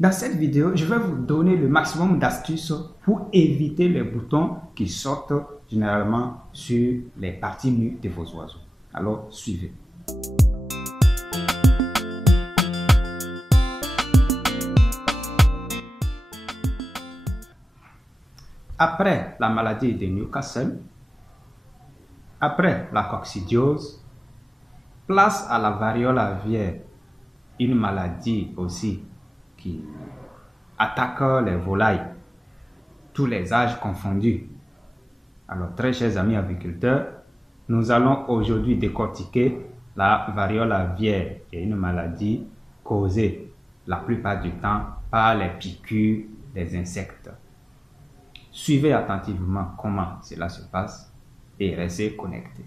Dans cette vidéo, je vais vous donner le maximum d'astuces pour éviter les boutons qui sortent généralement sur les parties nues de vos oiseaux. Alors, suivez. Après la maladie de Newcastle, après la coccidiose, place à la variole aviaire, une maladie aussi qui attaque les volailles, tous les âges confondus. Alors, très chers amis agriculteurs, nous allons aujourd'hui décortiquer la variole aviaire, qui est une maladie causée la plupart du temps par les piqûres des insectes. Suivez attentivement comment cela se passe et restez connectés.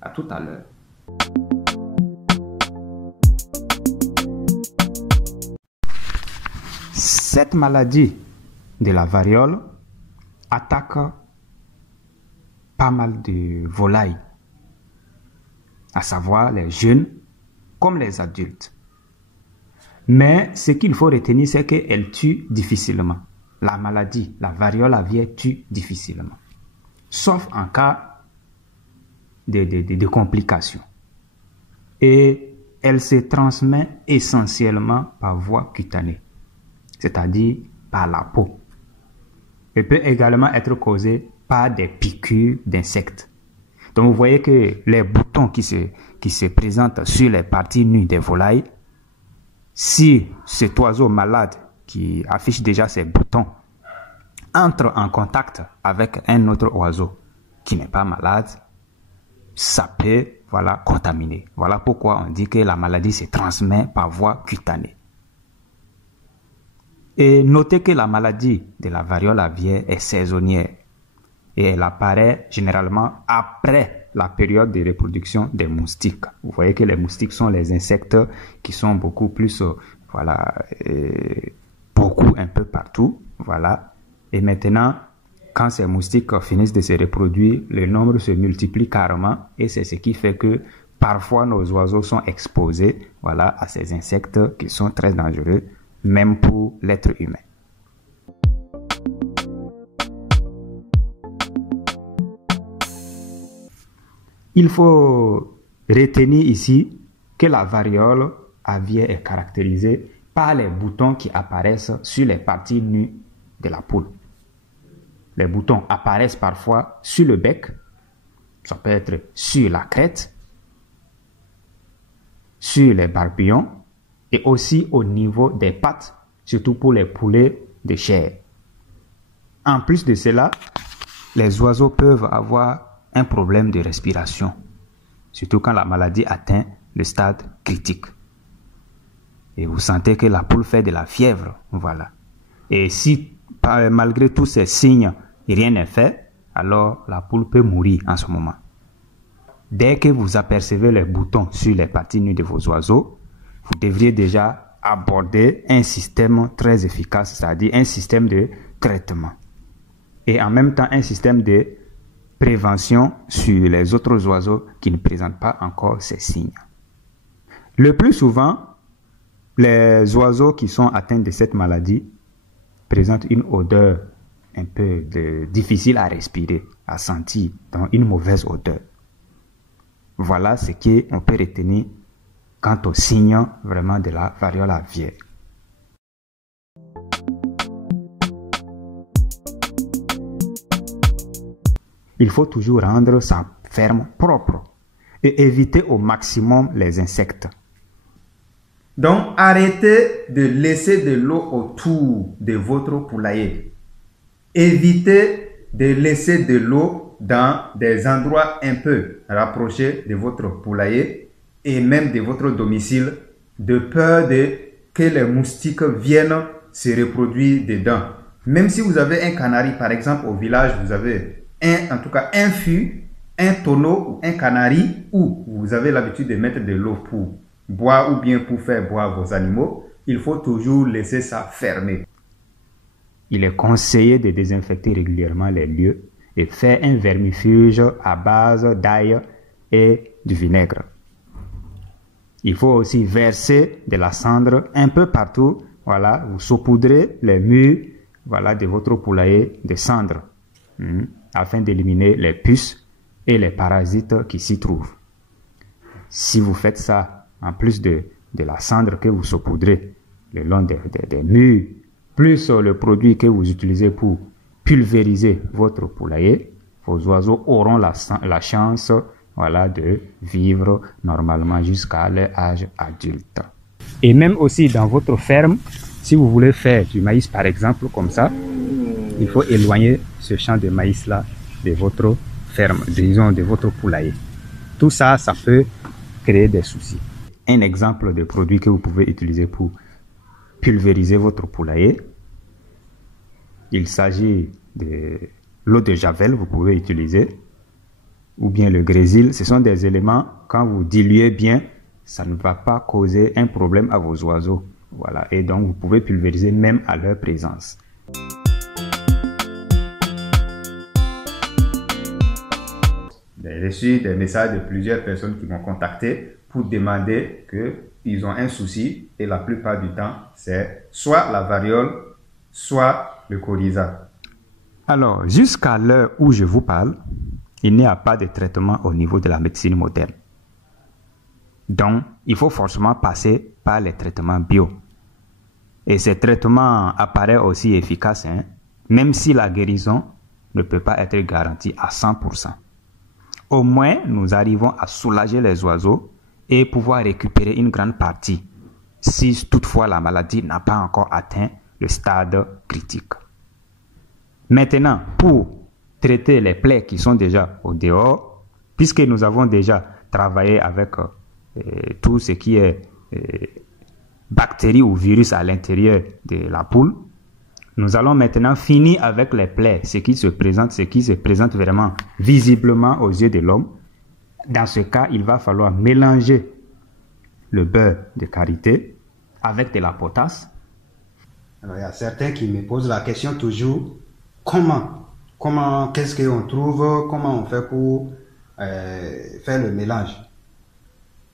À tout à l'heure. Cette maladie de la variole attaque pas mal de volailles, à savoir les jeunes comme les adultes. Mais ce qu'il faut retenir, c'est qu'elle tue difficilement. La maladie, la variole aviaire tue difficilement, sauf en cas de complications. Et elle se transmet essentiellement par voie cutanée, c'est-à-dire par la peau. Elle peut également être causée par des piqûres d'insectes. Donc vous voyez que les boutons qui se présentent sur les parties nues des volailles, si cet oiseau malade qui affiche déjà ses boutons entre en contact avec un autre oiseau qui n'est pas malade, ça peut contaminer. Voilà pourquoi on dit que la maladie se transmet par voie cutanée. Et notez que la maladie de la variole aviaire est saisonnière et elle apparaît généralement après la période de reproduction des moustiques. Vous voyez que les moustiques sont les insectes qui sont beaucoup plus, beaucoup un peu partout. Voilà. Et maintenant, quand ces moustiques finissent de se reproduire, le nombre se multiplie carrément et c'est ce qui fait que parfois nos oiseaux sont exposés à ces insectes qui sont très dangereux, même pour l'être humain. Il faut retenir ici que la variole aviaire est caractérisée par les boutons qui apparaissent sur les parties nues de la poule. Les boutons apparaissent parfois sur le bec, ça peut être sur la crête, sur les barbillons et aussi au niveau des pattes, surtout pour les poulets de chair. En plus de cela, les oiseaux peuvent avoir un problème de respiration, surtout quand la maladie atteint le stade critique. Et vous sentez que la poule fait de la fièvre, voilà. Et si, malgré tous ces signes, rien n'est fait, alors la poule peut mourir en ce moment. Dès que vous apercevez les boutons sur les parties nues de vos oiseaux, vous devriez déjà aborder un système très efficace, c'est-à-dire un système de traitement. Et en même temps, un système de prévention sur les autres oiseaux qui ne présentent pas encore ces signes. Le plus souvent, les oiseaux qui sont atteints de cette maladie présentent une odeur un peu difficile à respirer, à sentir, donc une mauvaise odeur. Voilà ce qu'on peut retenir quant aux signes vraiment de la variole aviaire. Il faut toujours rendre sa ferme propre et éviter au maximum les insectes. Donc, arrêtez de laisser de l'eau autour de votre poulailler. Évitez de laisser de l'eau dans des endroits un peu rapprochés de votre poulailler et même de votre domicile, de peur que les moustiques viennent se reproduire dedans. Même si vous avez un canari, par exemple, au village, vous avez un fût, un tonneau ou un canari où vous avez l'habitude de mettre de l'eau pour boire ou bien pour faire boire vos animaux, il faut toujours laisser ça fermé. Il est conseillé de désinfecter régulièrement les lieux et faire un vermifuge à base d'ail et du vinaigre. Il faut aussi verser de la cendre un peu partout voilà, vous saupoudrez les murs, voilà, de votre poulailler de cendres, afin d'éliminer les puces et les parasites qui s'y trouvent. Si vous faites ça, en plus de la cendre que vous saupoudrez le long des murs, plus le produit que vous utilisez pour pulvériser votre poulailler, vos oiseaux auront la chance, voilà, de vivre normalement jusqu'à leur âge adulte. Et même aussi dans votre ferme, si vous voulez faire du maïs par exemple comme ça, il faut éloigner ce champ de maïs là de votre ferme, disons de votre poulailler. Tout ça, ça peut créer des soucis. Un exemple de produit que vous pouvez utiliser pour pulvériser votre poulailler, il s'agit de l'eau de javel, vous pouvez utiliser, ou bien le grésil. Ce sont des éléments, quand vous diluez bien, ça ne va pas causer un problème à vos oiseaux. Voilà, et donc vous pouvez pulvériser même à leur présence. J'ai reçu des messages de plusieurs personnes qui m'ont contacté pour demander qu'ils ont un souci, et la plupart du temps, c'est soit la variole, soit le coryza. Alors, jusqu'à l'heure où je vous parle, il n'y a pas de traitement au niveau de la médecine moderne. Donc, il faut forcément passer par les traitements bio. Et ces traitements apparaissent aussi efficaces, même si la guérison ne peut pas être garantie à 100%. Au moins, nous arrivons à soulager les oiseaux et pouvoir récupérer une grande partie, si toutefois la maladie n'a pas encore atteint le stade critique. Maintenant, pour traiter les plaies qui sont déjà au dehors, puisque nous avons déjà travaillé avec tout ce qui est bactéries ou virus à l'intérieur de la poule, nous allons maintenant finir avec les plaies, ce qui se présente vraiment visiblement aux yeux de l'homme. Dans ce cas, il va falloir mélanger le beurre de karité avec de la potasse. Alors, il y a certains qui me posent la question toujours, qu'est-ce qu'on trouve, comment on fait pour faire le mélange.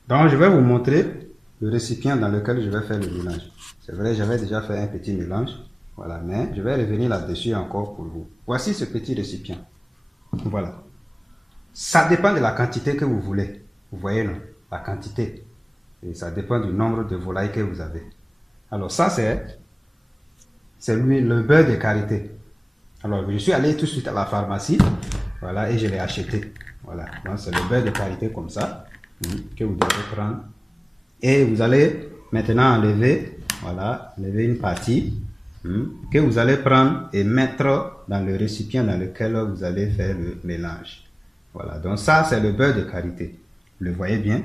Donc, je vais vous montrer le récipient dans lequel je vais faire le mélange. C'est vrai, j'avais déjà fait un petit mélange, voilà, mais je vais revenir là-dessus encore pour vous. Voici ce petit récipient. Voilà. Ça dépend de la quantité que vous voulez. Vous voyez, non? La quantité. Et ça dépend du nombre de volailles que vous avez. Alors, ça, c'est le beurre de karité. Alors, je suis allé tout de suite à la pharmacie, voilà, et je l'ai acheté. Voilà, donc c'est le beurre de karité comme ça, que vous devez prendre. Et vous allez maintenant enlever, voilà, enlever une partie, que vous allez prendre et mettre dans le récipient dans lequel vous allez faire le mélange. Voilà, donc ça, c'est le beurre de karité. Vous le voyez bien,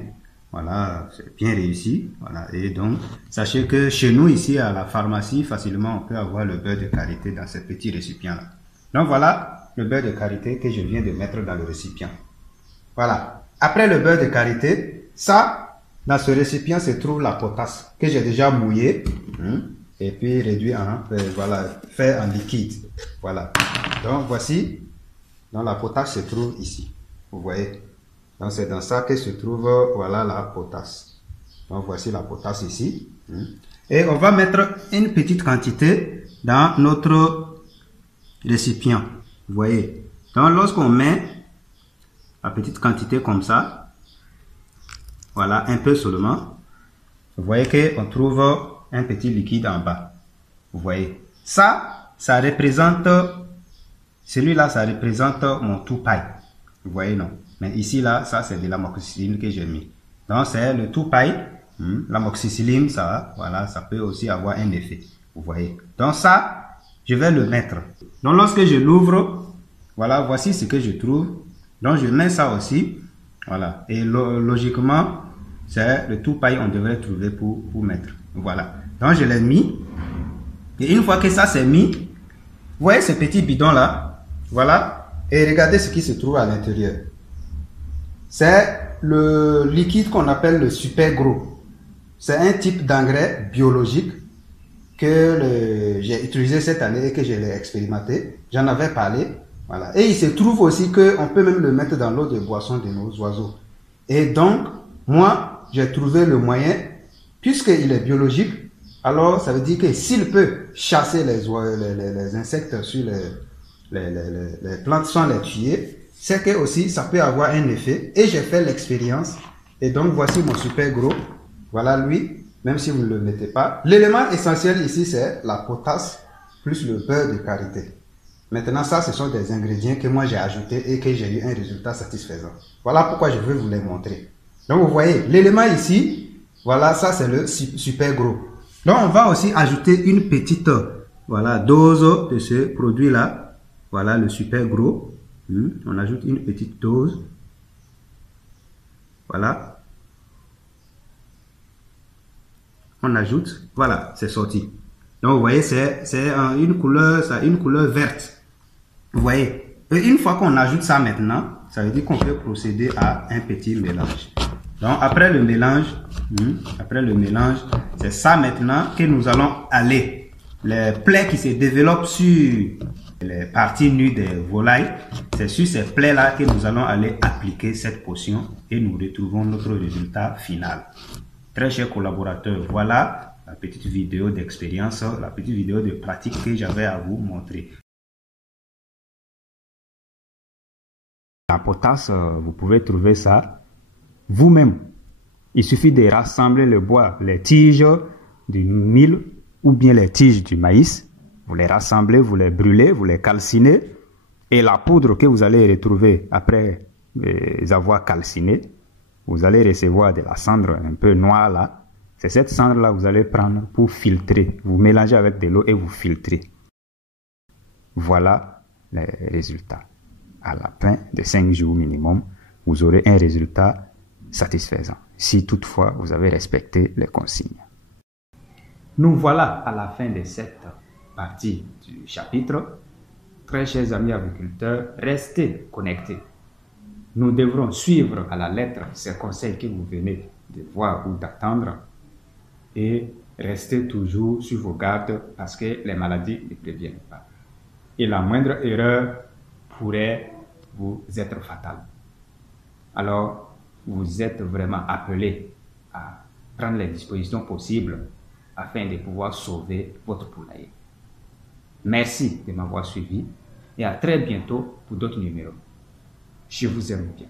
voilà, c'est bien réussi. Voilà, et donc, sachez que chez nous, ici, à la pharmacie, facilement, on peut avoir le beurre de karité dans ce petit récipient-là. Donc, voilà le beurre de karité que je viens de mettre dans le récipient. Voilà. Après le beurre de karité, ça, dans ce récipient se trouve la potasse que j'ai déjà mouillée, et puis réduit voilà, fait en liquide. Voilà. Donc, voici. Donc, la potasse se trouve ici. Vous voyez. Donc, c'est dans ça que se trouve, voilà, la potasse. Donc, voici la potasse ici. Et on va mettre une petite quantité dans notre récipient. Vous voyez. Donc, lorsqu'on met la petite quantité comme ça, voilà, un peu seulement, vous voyez qu'on trouve un petit liquide en bas. Vous voyez. Ça représente, celui-là, ça représente mon tout-paille. Vous voyez, non? Mais ici, là, ça, c'est de l'amoxicilline que j'ai mis. Donc, c'est le tout-paille. L'amoxicilline, ça, voilà, ça peut aussi avoir un effet. Vous voyez. Donc, ça, je vais le mettre. Donc, lorsque je l'ouvre, voilà, voici ce que je trouve. Donc, je mets ça aussi. Voilà. Et logiquement, c'est le tout-paille on devrait trouver pour mettre. Voilà. Donc, je l'ai mis. Et une fois que ça c'est mis, vous voyez ce petit bidon-là. Voilà. Et regardez ce qui se trouve à l'intérieur. C'est le liquide qu'on appelle le super gros. C'est un type d'engrais biologique que j'ai utilisé cette année et que je l'ai expérimenté. J'en avais parlé. Voilà. Et il se trouve aussi qu'on peut même le mettre dans l'eau de boisson de nos oiseaux. Et donc, moi, j'ai trouvé le moyen, puisqu'il est biologique, alors ça veut dire que s'il peut chasser les insectes sur les plantes sans les tuer, c'est que aussi ça peut avoir un effet. Et j'ai fait l'expérience. Et donc voici mon super gros. Voilà lui, même si vous ne le mettez pas. L'élément essentiel ici, c'est la potasse plus le beurre de karité. Maintenant, ça, ce sont des ingrédients que moi j'ai ajoutés et que j'ai eu un résultat satisfaisant. Voilà pourquoi je veux vous les montrer. Donc vous voyez, l'élément ici, voilà, ça c'est le super gros. Donc on va aussi ajouter une petite voilà, dose de ce produit-là. Voilà le super gros. On ajoute une petite dose. Voilà. On ajoute. Voilà, c'est sorti. Donc vous voyez, c'est une couleur verte. Vous voyez. Et une fois qu'on ajoute ça maintenant, ça veut dire qu'on peut procéder à un petit mélange. Donc après le mélange, c'est ça maintenant que nous allons aller. Les plaies qui se développent sur les parties nues des volailles, c'est sur ces plaies-là que nous allons aller appliquer cette potion et nous retrouvons notre résultat final. Très chers collaborateurs, voilà la petite vidéo d'expérience, la petite vidéo de pratique que j'avais à vous montrer. La potasse, vous pouvez trouver ça vous-même. Il suffit de rassembler le bois, les tiges du mil ou bien les tiges du maïs. Vous les rassemblez, vous les brûlez, vous les calcinez. Et la poudre que vous allez retrouver après les avoir calcinés, vous allez recevoir de la cendre un peu noire là. C'est cette cendre-là que vous allez prendre pour filtrer. Vous mélangez avec de l'eau et vous filtrez. Voilà les résultats. À la fin de 5 jours minimum, vous aurez un résultat satisfaisant, si toutefois vous avez respecté les consignes. Nous voilà à la fin de cette partie du chapitre. Très chers amis agriculteurs, restez connectés. Nous devrons suivre à la lettre ces conseils que vous venez de voir ou d'attendre et rester toujours sur vos gardes parce que les maladies ne préviennent pas. Et la moindre erreur pourrait vous être fatale. Alors, vous êtes vraiment appelés à prendre les dispositions possibles afin de pouvoir sauver votre poulailler. Merci de m'avoir suivi et à très bientôt pour d'autres numéros. Je vous aime bien.